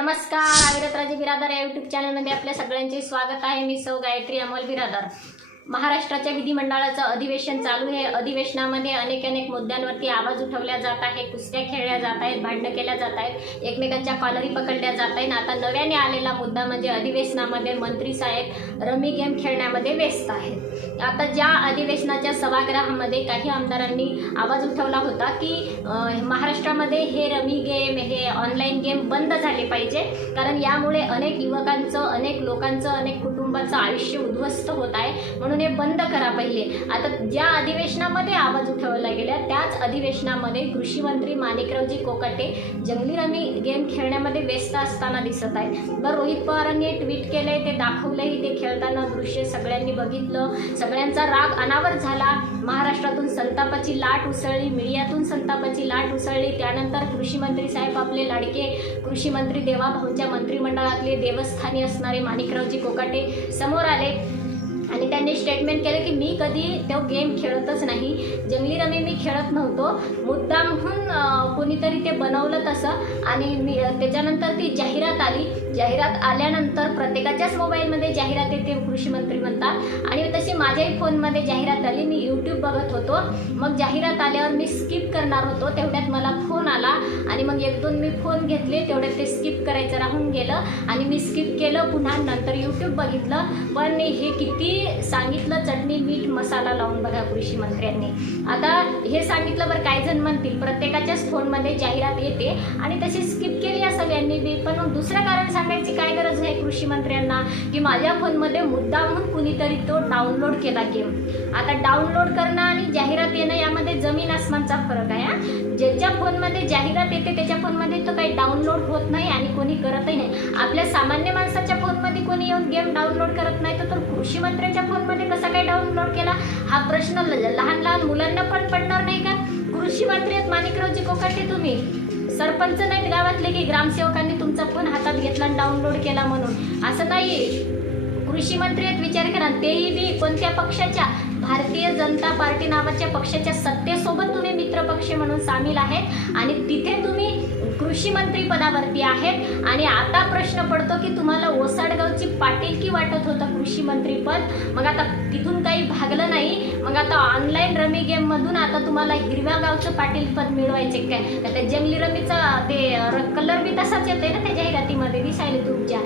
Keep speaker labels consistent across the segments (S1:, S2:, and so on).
S1: नमस्कार अविरतराजे बिरादर या युट्यूब चॅनलमध्ये आपल्या सगळ्यांचे स्वागत आहे. मी सौ गायत्री अमोल बिरादर. महाराष्ट्राच्या विधिमंडळाचं अधिवेशन चालू आहे. अधिवेशनामध्ये अनेक अनेक मुद्द्यांवरती आवाज उठवल्या जात आहे कुस्त्या खेळल्या जात आहेत. भांडणं केल्या जात आहेत. एकमेकांच्या कॉलरी पकडल्या जात आहेत. आता नव्याने आलेला मुद्दा म्हणजे अधिवेशनामध्ये मंत्री साहेब रमी गेम खेळण्यामध्ये व्यस्त आहेत. आता ज्या अधिवेशनाच्या सभागृहामध्ये काही आमदारांनी आवाज उठवला होता की महाराष्ट्रामध्ये हे रमी गेम हे ऑनलाईन गेम बंद झाले पाहिजे. कारण यामुळे अनेक युवकांचं अनेक लोकांचं अनेक कुटुंबाचं आयुष्य उद्ध्वस्त होत आहे. म्हणून हे बंद करा पहिले. आता ज्या अधिवेशनामध्ये आवाज उठवला गेला त्याच अधिवेशनामध्ये कृषी मंत्री माणिकरावजी कोकाटे जंगली रमी गेम खेळण्यामध्ये व्यस्त असताना दिसत आहेत. बरं रोहित पवारांनी ट्विट केलंय ते दाखवलंही ते खेळताना दृश्य सगळ्यांनी बघितलं. सगळ्यांचा राग अनावर झाला. महाराष्ट्रातून संतापाची लाट उसळली मीडियातून संतापाची लाट उसळली. त्यानंतर कृषी मंत्री साहेब आपले लाडके कृषी मंत्री देवाभाऊंच्या मंत्रिमंडळातले देवस्थानी असणारे माणिकरावजी कोकाटे समोर आले. आणि त्यांनी स्टेटमेंट केलं की मी कधी तो गेम खेळतच नाही. जंगली रमी मी खेळत नव्हतो. मुद्दामहून कोणीतरी ते बनवलं तसं. आणि मी त्याच्यानंतर ती जाहिरात आली. जाहिरात आल्यानंतर प्रत्येकाच्याच मोबाईलमध्ये जाहिरात येते कृषी मंत्री म्हणतात. आणि तशी माझ्याही फोनमध्ये जाहिरात आली. मी यूट्यूब बघत होतो. मग जाहिरात आल्यावर मी स्किप करणार होतो. तेवढ्यात मला फोन आला. आणि मग एक दोन मी फोन घेतले तेवढ्यात ते स्किप करायचं राहून गेलं आणि मी स्किप केलं पुन्हा नंतर यूट्यूब बघितलं. पण हे किती सांगितलं चटणी मीठ मसाला लावून बघा कृषी मंत्र्यांनी. आता हे सांगितलं बरं काय जण म्हणतील प्रत्येकाच्याच फोनमध्ये जाहिरात येते आणि तशी स्किप केली असेल यांनी बी. पण दुसरं कारण सांगायची काय गरज आहे कृषी मंत्र्यांना? की माझ्या फोनमध्ये मुद्दा म्हणून कुणीतरी तो डाउनलोड केला गेम आता डाउनलोड करणं आणि जाहिरात येणं यामध्ये जमीन आसमानचा फरक आहे हा. फोनमध्ये जाहिरात येते त्याच्या फोनमध्ये तो काही डाउनलोड होत नाही आणि कोणी करतही नाही. आपल्या सामान्य माणसाच्या फोनमध्ये कोणी येऊन गेम डाउनलोड करत नाही तर कृषी मंत्र्याच्या फोनमध्ये कसा काय डाउनलोड केला? हा प्रश्न लहान लहान मुलांना पण पडणार नाही का? कृषी मंत्री आहेत माणिकरावजी कोकाटे तुम्ही. सरपंच नाहीत गावातले की ग्रामसेवकांनी तुमचा फोन हातात घेतला आणि डाउनलोड केला म्हणून. असं नाही कृषी मंत्री आहेत विचार करा. तेही बी कोणत्या पक्षाच्या? भारतीय जनता पार्टी नावाच्या पक्षाच्या सत्तेसोबत तुम्ही मित्रपक्ष म्हणून सामील आहेत आणि तिथे तुम्ही कृषी मंत्री पदावरती आहेत. आणि आता प्रश्न पडतो की तुम्हाला ओसाडगावची पाटील की वाटत होतं कृषी मंत्री पद. मग आता तिथून काही भागलं नाही. मग आता ऑनलाईन रमी गेम मधून आता तुम्हाला हिरव्या गावचं पाटील पद मिळवायचे काय? तर ते जंगली रमीचं ते कलर बी तसाच येते ना त्या जाहिरातीमध्ये. दिसायला तुमच्या.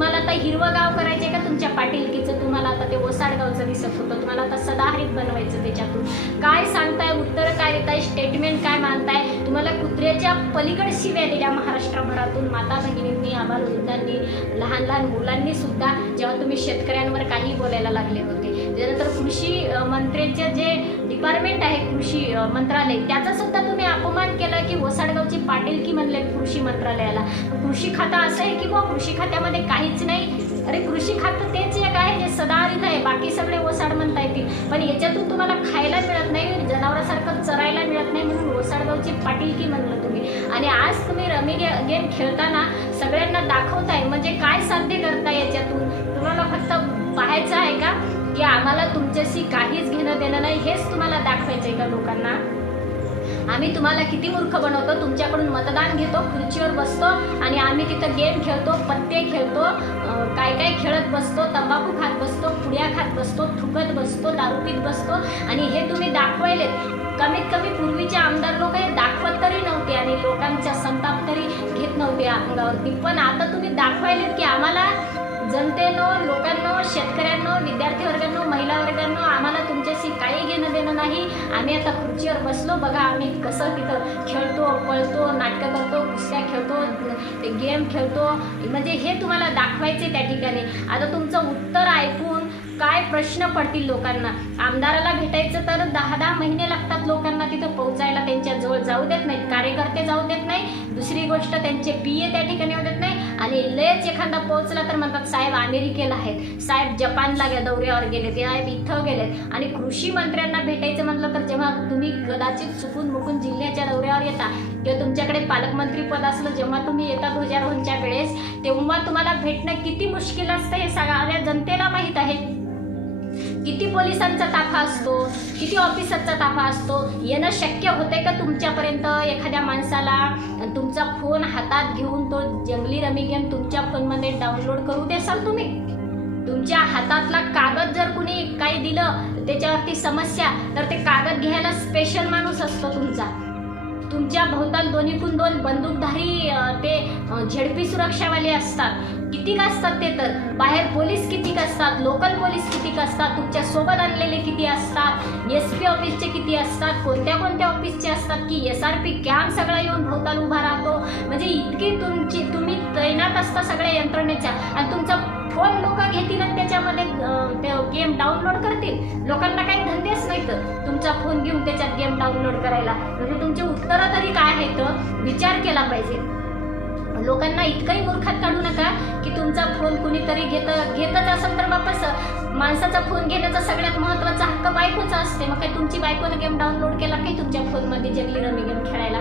S1: तुम्हाला आता हिरवं गाव आहे का तुमच्या पाटीलकीचं? तुम्हाला आता ते ओसाडगावचं दिसत होतं. तुम्हाला आता सदाहरित बनवायचं त्याच्यातून. काय सांगताय? उत्तर काय देताय? स्टेटमेंट काय मानताय तुम्हाला कुत्र्याच्या पलीकडे शिव्या दिल्या महाराष्ट्रभरातून. माता भगिनींनी आम्हाला वृद्धांनी लहान लहान मुलांनी सुद्धा जेव्हा तुम्ही शेतकऱ्यांवर काही बोलायला लागले होते. त्यानंतर कृषी मंत्र्यांच्या मंत्र्यांचे जे डिपार्टमेंट आहे कृषी मंत्रालय. त्याचा सुद्धा तुम्ही अपमान केला की वसाडगावची पाटील की म्हणले कृषी मंत्रालयाला. कृषी खातं असं आहे की बुवा कृषी खात्यामध्ये काहीच नाही? अरे कृषी खातं तेच एक आहे जे सदाहरित आहे. बाकी सगळे ओसाड म्हणता येतील पण याच्यातून तुम्हाला खायला मिळत नाही जनावरासारखं चरायला मिळत नाही म्हणून ओसाडगावची पाटील की म्हणलं तुम्ही. आणि आज तुम्ही रमी गे गेम खेळताना सगळ्यांना दाखवताय म्हणजे काय साध्य करताय याच्यातून? तुम्हाला फक्त पाहायचं आहे का? की आम्हाला तुमच्याशी काहीच घेणं देणं नाही हेच तुम्हाला दाखवायचं आहे का लोकांना? आम्ही तुम्हाला किती मूर्ख बनवतो तुमच्याकडून मतदान घेतो खुर्चीवर बसतो आणि आम्ही तिथं गेम खेळतो पत्ते खेळतो काय काय खेळत बसतो तंबाखू खात बसतो पुड्या खात बसतो थुकत बसतो दारू पीत बसतो आणि हे तुम्ही दाखवायलेत. कमीत कमी पूर्वीचे आमदार लोक हे दाखवत तरी नव्हते आणि लोकांचा संताप तरी घेत नव्हते अंगावरती पण आता तुम्ही दाखवायलेत की आम्हाला जनतेनं लोकांनो शेतकऱ्यांनो विद्यार्थी वर्गांनो महिला वर्गांनो आम्हाला तुमच्याशी काही घेणं देणं नाही. आम्ही आता खुर्चीवर बसलो. बघा आम्ही कसं तिथं खेळतो पळतो नाटकं करतो कुस्त्या खेळतो ते गेम खेळतो. म्हणजे हे तुम्हाला दाखवायचे त्या ठिकाणी. आता तुमचं उत्तर ऐकून काय प्रश्न पडतील लोकांना? आमदाराला भेटायचं तर दहा दहा महिने लागतात लोकांना तिथं पोहोचायला. त्यांच्या जवळ जाऊ देत नाहीत कार्यकर्ते जाऊ देत नाही दुसरी गोष्ट त्यांचे पी ए त्या ठिकाणी होत नाही आणि लयच एखादा पोहोचला तर म्हणतात साहेब अमेरिकेला आहेत. साहेब जपानला गे दौऱ्यावर गेले साहेब इथं गेलेत. आणि कृषी मंत्र्यांना भेटायचं म्हटलं तर जेव्हा तुम्ही कदाचित चुकून मुकून जिल्ह्याच्या दौऱ्यावर येता किंवा तुमच्याकडे पालकमंत्री पद असलं जेव्हा तुम्ही येता ध्वजारोहणच्या वेळेस तेव्हा तुम्हाला भेटणं किती मुश्किल असतं हे सगळ्या जनतेला माहीत आहे. किती पोलिसांचा ताफा असतो? किती ऑफिसरचा ताफा असतो? येणं शक्य होते का तुमच्यापर्यंत? एखाद्या माणसाला तुमचा फोन हातात घेऊन तो जंगली रमी गेम तुमच्या फोनमध्ये डाउनलोड करू देसाल तुम्ही? तुमच्या हातातला कागद जर कुणी काही दिलं त्याच्यावरती समस्या तर ते कागद घ्यायला स्पेशल माणूस असतो तुमचा. तुमच्या भोवताल दोन्हीकून दोन बंदूकधारी ते झेडपी सुरक्षावाले असतात. कितीक असतात ते तर? बाहेर पोलीस कितीक असतात? लोकल पोलीस कितीक असतात? तुमच्यासोबत आणलेले किती असतात? एस पी ऑफिसचे किती असतात? कोणत्या कोणत्या ऑफिसचे असतात? की एस आर पी कॅम्प सगळा येऊन भोवताल उभा राहतो? म्हणजे इतकी तुमची तुम्ही तैनात असता सगळ्या यंत्रणेच्या. आणि तुमचा फोन लोक घेतील आणि त्याच्यामध्ये गेम डाउनलोड करतील. लोकांना काही धंदेच नाही तर. तुमचा फोन घेऊन त्याच्यात गेम डाउनलोड करायला. म्हणजे तुमचे उत्तरं तरी काय आहेत? विचार केला पाहिजे. लोकांना इतकंही मूर्खात काढू नका की तुमचा फोन कुणीतरी घेत घेतच असेल तर वापस माणसाचा फोन घेण्याचा सगळ्यात महत्त्वाचा हक्क बायकोचा असते. मग काय तुमची बायकोनं गेम डाउनलोड केला काही तुमच्या फोनमध्ये जगली रमी गेम खेळायला?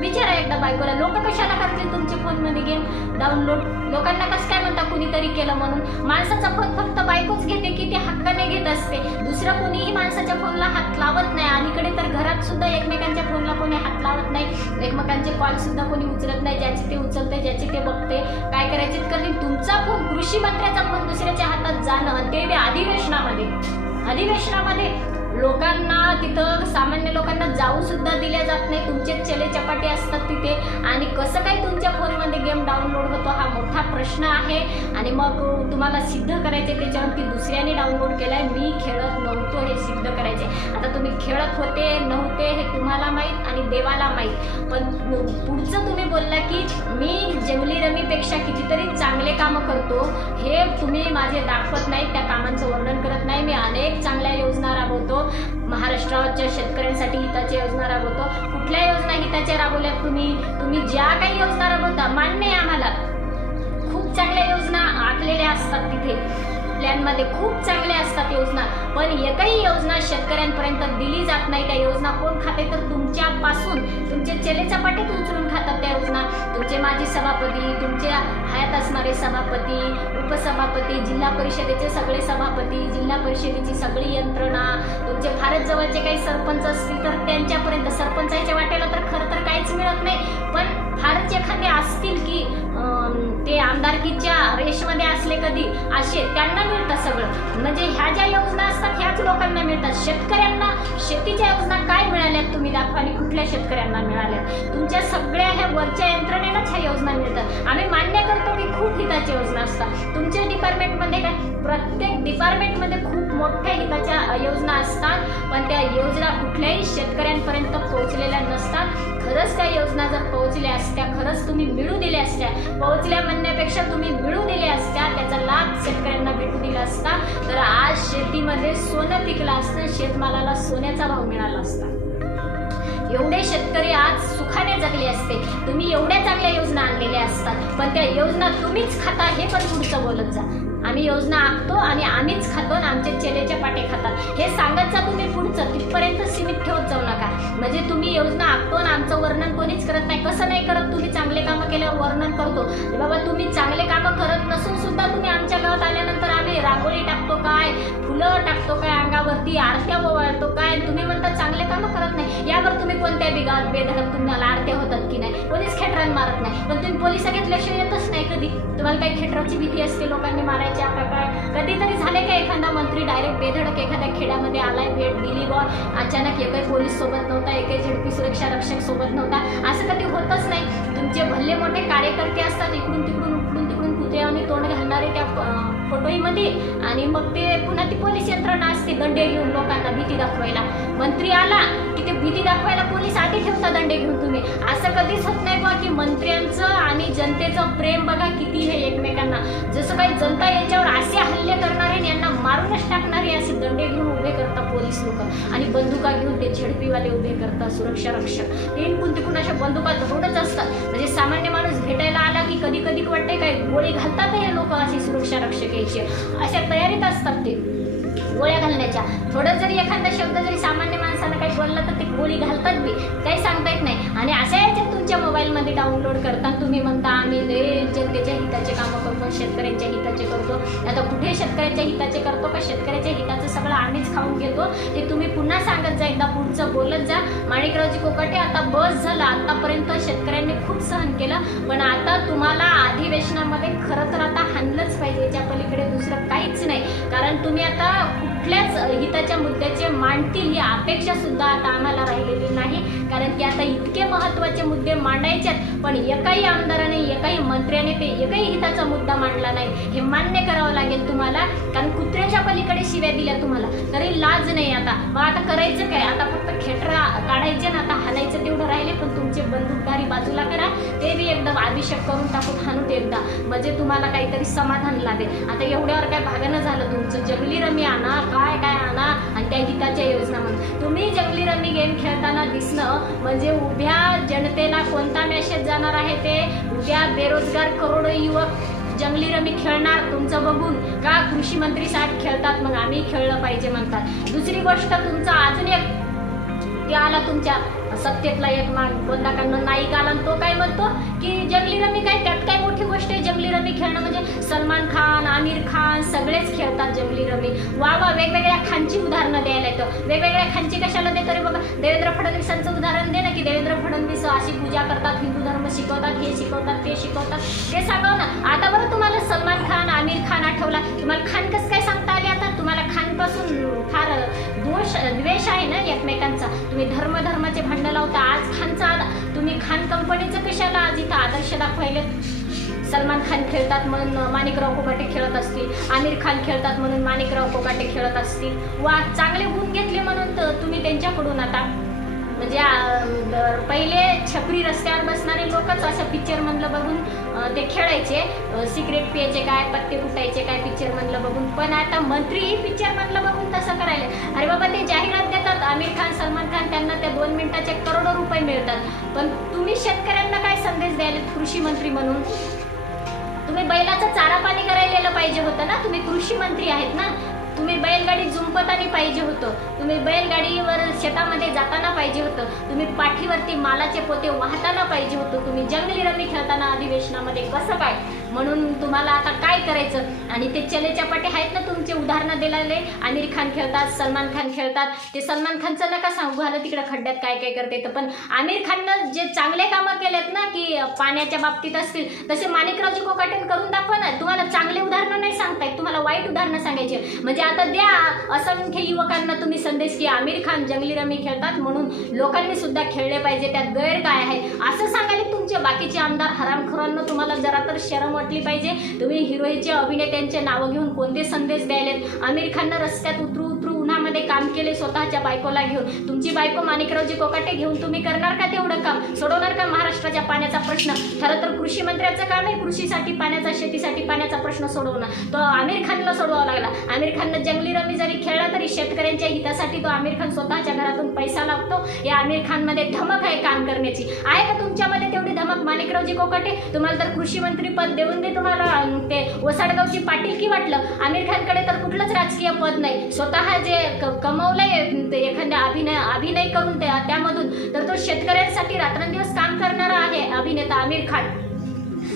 S1: विचारा एकदा बायकोला लोक कशाला करतील तुमच्या फोनमध्ये गेम डाउनलोड लोकांना कसं काय म्हणता कुणीतरी केलं म्हणून? माणसाचा फोन फक्त बायकोच घेते की ते हक्काने घेत असते. दुसरं कोणीही माणसाच्या फोनला हात लावत नाही. आणि इकडे तर घरात सुद्धा एकमेकांच्या फोनला एकमेकांचे कॉल सुद्धा कोणी उचलत नाही ज्याचे ते उचलते ज्याचे ते बघते काय करायचे? कारण तुमचा फोन कृषी मंत्र्याचा फोन दुसऱ्याच्या हातात जाणं ते अधिवेशनामध्ये. अधिवेशनामध्ये लोकांना तिथं सामान्य लोकांना जाऊ सुद्धा दिल्या जात नाही. तुमचे चले चपाटे असतात तिथे. आणि कसं काय तुमच्या फोनमध्ये गेम डाउनलोड होतो हा मोठा प्रश्न आहे. आणि मग तुम्हाला सिद्ध करायचे त्याच्यावरती दुसऱ्याने डाउनलोड केलाय. मी खेळत नव्हतो हे सिद्ध करायचे आता तुम्ही खेळत होते नव्हते हे तुम्हाला माहीत आणि देवाला माहीत. पण पुढचं तुम्ही बोलला की मी जेवली रमीपेक्षा कितीतरी चांगले कामं करतो. हे तुम्ही माझे दाखवत नाही त्या कामांचं वर्णन करत नाही. मी अनेक चांगल्या योजना राबवतो. महाराष्ट्राच्या शेतकऱ्यांसाठी हिताच्या योजना राबवतो. कुठल्या योजना हिताच्या राबवल्यात तुम्ही? तुम्ही ज्या काही योजना राबवता मान्य आहे आम्हाला. खूप चांगल्या योजना आखलेल्या असतात तिथे. प्लॅनमध्ये खूप चांगल्या असतात योजना पण एकही योजना शेतकऱ्यांपर्यंत दिली जात नाही. त्या योजना कोण खाते? तर तुमच्यापासून. तुमचे चेले चपाटीत उचलून खातात त्या योजना. तुमचे माजी सभापती तुमच्या हयात असणारे सभापती उपसभापती जिल्हा परिषदेचे सगळे सभापती जिल्हा परिषदेची सगळी यंत्रणा तुमचे फारच जवळचे काही सरपंच असतील तर त्यांच्यापर्यंत सरपंचाच्या वाटेला तर खरं तर काहीच मिळत नाही. पण फारच एखादे असतील की ते आमदारकीच्या रेशमध्ये असले कधी असे त्यांना मिळतं सगळं. म्हणजे ह्या ज्या योजना असतात ह्याच लोकांना मिळतात. शेतकऱ्यांना शेतीच्या योजना काय मिळाल्यात तुम्ही दाखवा आणि कुठल्या शेतकऱ्यांना मिळाल्यात? तुमच्या सगळ्या ह्या वरच्या यंत्रणेलाच ह्या योजना मिळतात. आम्ही मान्य करतो की खूप हिताच्या योजना असतात. तुमच्या डिपार्टमेंटमध्ये काय? प्रत्येक डिपार्टमेंटमध्ये खूप मोठ्या हिताच्या योजना असतात पण त्या योजना कुठल्याही शेतकऱ्यांपर्यंत पोहोचलेल्या नसतात. खरंच त्या योजना जर पोहोचल्या असत्या खरंच तुम्ही मिळू दिल्या असत्या. पोहोचल्या म्हणण्यापेक्षा तुम्ही मिळू दिल्या असत्या त्याचा लाभ शेतकऱ्यांना भेटू दिला असता. तर आज शेतीमध्ये सोनं पिकलं असतं शेतमालाला सोन्याचा भाव मिळाला असता. एवढे शेतकरी आज सुखाने जगले असते. तुम्ही एवढ्या चांगल्या योजना आणलेल्या असतात. पण त्या योजना तुम्हीच खाता हे पण पुढचं बोलत जा. आम्ही योजना आखतो आणि आम्हीच खातो आणि आमचे चेलेच्या पाटे खातात. हे सांगत जा तुम्ही पुढचं. तिथपर्यंत सीमित ठेवत जाऊ नका. म्हणजे तुम्ही योजना आखतो आणि आमचं वर्णन कोणीच करत नाही. कसं नाही करत? तुम्ही चांगले कामं केल्यावर वर्णन करतो. बाबा तुम्ही चांगले कामं करत नसून सुद्धा तुम्ही आमच्या गावात रांगोळी टाकतो काय? फुलं टाकतो काय अंगावरती? आरत्या ओवाळतो काय? तुम्ही म्हणता चांगले कामं करत नाही. यावर तुम्ही कोणत्या बी बेधडक तुम्हाला आरत्या होतात की नाही? कोणीच खेटरान मारत नाही. पण तुम्ही पोलिसा लक्ष येतच नाही कधी. तुम्हाला काही खेटराची भीती असते लोकांनी मारायच्या का काय? कधीतरी झाले का एखादा मंत्री डायरेक्ट बेधडक एखाद्या खेड्यामध्ये आलाय भेट दिली व अचानक एकही पोलीस सोबत नव्हता एकही झेडपी सुरक्षा रक्षक सोबत नव्हता. असं कधी होतच नाही. तुमचे भल्ले मोठे कार्यकर्ते असतात इकडून तिकडून उकडून तिकडून पुतळ्याने तोंड घालणारे त्या फोटोईमध्ये. आणि मग ते पुन्हा ती पोलीस यंत्रणा असते दंडे घेऊन लोकांना भीती दाखवायला. मंत्री आला की ते भीती दाखवायला पोलीस आधी ठेवता दंडे घेऊन तुम्ही. असं कधीच होत नाही बा की मंत्र्यांचं आणि जनतेचं प्रेम बघा किती हे एकमेकांना. जसं काही जनता यांच्यावर असे हल्ले करणारे आणि यांना मारूनच टाकणारे असे दंडे घेऊन उभे करतात पोलीस लोक. आणि बंदुका घेऊन ते झडपीवाले उभे करतात सुरक्षा रक्षक. हे कोणते तिकडून अशा बंदुका धरूनच असतात. म्हणजे सामान्य माणूस भेटायला आला की कधी कधी वाटते काय गोळी घालतात हे लोक अशी सुरक्षा रक्षक यायची अशा तयारीत असतात ते गोळ्या घालण्याच्या. थोडं जरी एखादा शब्द जरी सामान्य माणसानं काही बोललं तर ते गोळी घालतात बी काही सांगता येत नाही. आणि अशा याच्यात तुमच्या मोबाईलमध्ये डाउनलोड करता तुम्ही म्हणता आम्ही लय जनतेच्या हिताचे कामं करतो शेतकऱ्यांच्या हिताचे करतो. आता कुठे शेतकऱ्याच्या हिताचे करतो का? शेतकऱ्याच्या हिताचं सगळं आम्हीच खाऊन घेतो. ते तुम्ही पुन्हा सांगत जा एकदा पुढचं बोलत जा. माणिकरावजी कोकाटे आता बस झालं. आतापर्यंत शेतकऱ्यांनी खूप सहन पण आता तुम्हाला अधिवेशनामध्ये खरं तर आता हाणलंच पाहिजे याच्या पलीकडे दुसरं काहीच नाही. कारण तुम्ही आता कुठल्याच हिताच्या मुद्द्याचे मांडतील ही अपेक्षा सुद्धा आता आम्हाला राहिलेली नाही. कारण की आता इतके महत्त्वाचे मुद्दे मांडायचे आहेत पण एकाही आमदाराने एकाही मंत्र्याने ते एकही हिताचा मुद्दा मांडला नाही. हे मान्य करावं लागेल तुम्हाला कारण कुत्र्याच्या पलीकडे शिव्या दिल्या तुम्हाला. तरी लाज नाही आता. मग आता करायचं काय? आता फक्त खेटरा काढायचे ना आता हाणायचं तेवढं राहिले पण तुमचे बंधू एकदा अभिषेक करून टाकून हाणून एकदा. म्हणजे तुम्हाला काहीतरी समाधान लागेल आता एवढ्यावर काय भागणं झालं तुमचं? जंगली रमी आणा काय काय आणा आणि त्या हिताच्या म्हणून. तुम्ही जंगली रमी गेम खेळताना दिसणं म्हणजे उभ्या जनतेला कोणता मेसेज जाणार आहे ते? उद्या बेरोजगार करोडो युवक जंगली रमी खेळणार तुमचं बघून. का कृषी मंत्री साहेब खेळतात मग? आम्ही खेळलं पाहिजे म्हणतात. दुसरी गोष्ट तुमचा अजून एक ते आला तुमच्या सत्तेतला एक मान. बंदाकांना नाईक आला तो काय म्हणतो? की जंगली रमी काय? त्यात काय मोठी गोष्ट आहे? जंगली रमी खेळणं म्हणजे सलमान खान आमिर खान सगळेच खेळतात जंगली रमी. वा वा वेगवेगळ्या खानची उदाहरणं द्यायला येतं. वेगवेगळ्या खानची कशाला देतो रे बाबा? देवेंद्र फडणवीसांचं उदाहरण दे ना की देवेंद्र फडणवीस अशी पूजा करतात हिंदू धर्म शिकवतात हे शिकवतात ते शिकवतात. ते सांगाव ना आता बरं तुम्हाला सलमान खान आमिर खान आठवला. तुम्हाला खान कसं काय सांगता आले आता? तुम्हाला खानपासून फार दोष द्वेष आहे ना एकमेकांचा. आदर्श सलमान खान खेळतात म्हणून माणिकराव कोकाटे खेळत असतील. आमिर खान खेळतात म्हणून माणिकराव कोकाटे खेळत असतील. वा चांगले गुण घेतले म्हणून तर तुम्ही त्यांच्याकडून आता म्हणजे पहिले छपरी रस्त्यावर बसणारे लोकच असं पिक्चर मधलं बघून ते खेळायचे. सिक्रेट पियाचे काय पत्ते फुटायचे काय पिक्चर मधलं बघून. पण आता मंत्रीही पिक्चर मधलं बघून तसं करायला. अरे बाबा ते जाहिरात देतात. आमिर खान सलमान खान त्यांना त्या दोन मिनिटाच्या रुपये मिळतात. पण तुम्ही शेतकऱ्यांना काय संदेश द्यायला कृषी मंत्री म्हणून? तुम्ही बैलाचं चारा पाणी करायला पाहिजे होतं ना? तुम्ही कृषी मंत्री आहेत ना? तुम्ही बैलगाडी जुंपताना पाहिजे होतं. तुम्ही बैलगाडीवर शेतामध्ये जाताना पाहिजे होतं. तुम्ही पाठीवरती मालाचे पोते वाहताना पाहिजे होतं. तुम्ही जंगली रमी खेळताना अधिवेशनामध्ये कसं काय? म्हणून तुम्हाला आता काय करायचं? आणि ते चले चपाटे आहेत ना तुमचे उदाहरणं दिलेले. आमिर खान खेळतात सलमान खान खेळतात. ते सलमान खानचं नका सांगू आलं तिकडे खड्ड्यात काय काय करते तर पण आमिर खाननं जे चांगले कामं केलेत ना की पाण्याच्या बाबतीत असतील तसे माणिकरावजी कोकाटेन करून दाखवा ना. तुम्हाला चांगले उदाहरणं नाही सांगताय तुम्हाला वाईट उदाहरणं सांगायचे. म्हणजे आता द्या असंख्य युवकांना तुम्ही संदेश की आमिर खान जंगली रमी खेळतात म्हणून लोकांनी सुद्धा खेळले पाहिजे. त्यात गैर काय आहे. असं सांगायला तुमचे बाकीचे आमदार हरामखोरांना तुम्हाला जरा तर शरम वाटली पाहिजे. तुम्ही हिरोईचे अभिनेत्यांचे नावं घेऊन कोणते संदेश द्यायलेत? आमिर खाननं रस्त्यात उतरू उतरू उन्हामध्ये काम केले स्वतःच्या बायकोला घेऊन. तुमची बायको माणिकरावजी कोकाटे घेऊन तुम्ही करणार का तेवढं काम? सोडवणार का महाराष्ट्राच्या पाण्याचा प्रश्न? खरं तर कृषी मंत्र्याचं काम आहे कृषीसाठी पाण्याचा शेतीसाठी पाण्याचा प्रश्न सोडवणं. तो आमिर खानला सोडवावा लागला. आमिर खाननं जंगली रमी जरी खेळला तरी शेतकऱ्यांच्या हितासाठी तो आमिर खान स्वतःच्या घरातून पैसा लागतो या आमिर खानमध्ये धमक आहे काम करण्याची. आहे का तुमच्यामध्ये तेवढी धमक माणिकरावजी कोकाटे तुम्हाला तर कृषी मंत्री पद देऊन दे तुम्हाला ते वसाडगावची पाटील की वाटलं. आमिर खानकडे तर कुठलंच राजकीय पद नाही. स्वतः जे क- कमवलंय ते एखाद्या अभिनय अभिनय करून त्या त्यामधून तर तो शेतकऱ्यांसाठी रात्रंदिवस काम करणारा आहे अभिनेता आमिर खान.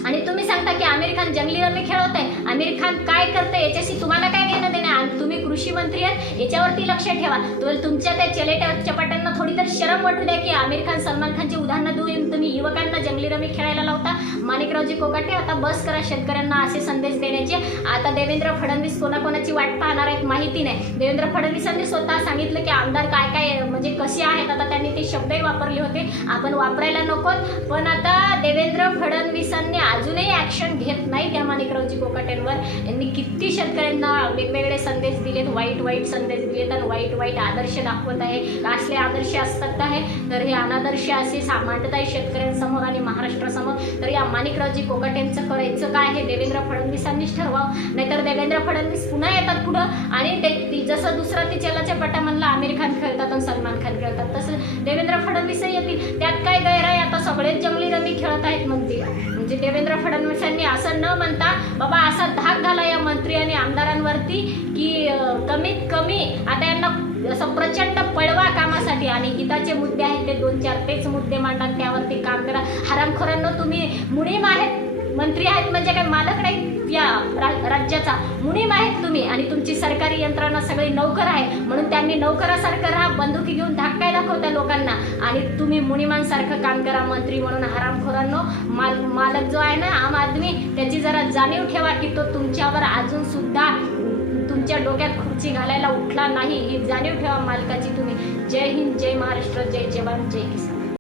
S1: आणि तुम्ही सांगता की आमिर खान जंगली रमी खेळवत आहे आमिर खान काय करतं याच्याशी तुम्हाला काय घेणं देणं आणि तुम्ही कृषी मंत्री आहेत याच्यावरती लक्ष ठेवा. तो तुमच्या त्या चलेट्या चपाट्यांना थोडी तर शरम वाटू द्या की आमिर खान सलमान खानची उदाहरणं देऊन तुम्ही युवकांना जंगली रमी खेळायला लावता. माणिकरावजी कोकाटे आता बस करा शेतकऱ्यांना असे संदेश देण्याचे. आता देवेंद्र फडणवीस कोणाकोणाची वाट पाहणार आहेत माहिती नाही. देवेंद्र फडणवीसांनी स्वतः सांगितलं की आमदार काय काय म्हणजे कसे आहेत? आता त्यांनी ते शब्दही वापरले होते. आपण वापरायला नकोत. पण आता देवेंद्र फडणवीसांनी अजूनही ॲक्शन घेत नाही त्या माणिकरावजी कोकाटेंवर. यांनी किती शेतकऱ्यांना वेगवेगळे संदेश दिलेत वाईट वाईट संदेश दिलेत आणि वाईट वाईट आदर्श दाखवत आहे. असले आदर्श असतात आहे. तर हे अनादर्श असे मांडत आहे शेतकऱ्यांसमोर आणि महाराष्ट्रासमोर. तर या माणिकरावजी कोकाटेंचं करायचं काय हे देवेंद्र फडणवीसांनीच ठरवावं. नाहीतर देवेंद्र फडणवीस पुन्हा येतात पुढं आणि ते ती- जसं दुसरा ती चेलाच्या पटा म्हणलं आमिर खान खेळतात आणि सलमान खान खेळतात तसं देवेंद्र फडणवीसही येतील. त्यात काय गैर आहे आता सगळेच जंगली रमी खेळत आहेत. मग देवेंद्र फडणवीसांनी असं न म्हणता बाबा असा धाक घाला या मंत्री आणि आमदारांवरती की कमीत कमी आता यांना असं प्रचंड पळवा कामासाठी. आणि हिताचे मुद्दे आहेत ते दोन चार तेच मुद्दे मांडतात त्यावरती काम करा. हरामखोरांना तुम्ही मुनीम आहेत. मंत्री आहेत म्हणजे काय मालक नाही या राज्याचा. मुनीम आहेत तुम्ही आणि तुमची सरकारी यंत्रणा सगळी नौकर आहे. म्हणून त्यांनी नौकरासारखं राहा बंदुकी घेऊन धाकाय दाखवत्या लोकांना. आणि तुम्ही मुनिमांसारखं काम करा मंत्री म्हणून हरामखोरांनो. माल मालक जो आहे ना आम आदमी त्याची जरा जाणीव ठेवा की तो तुमच्यावर अजून सुद्धा तुमच्या डोक्यात खुर्ची घालायला उठला नाही. ही जाणीव ठेवा मालकाची तुम्ही. जय हिंद जय महाराष्ट्र जय जवान जय किसान.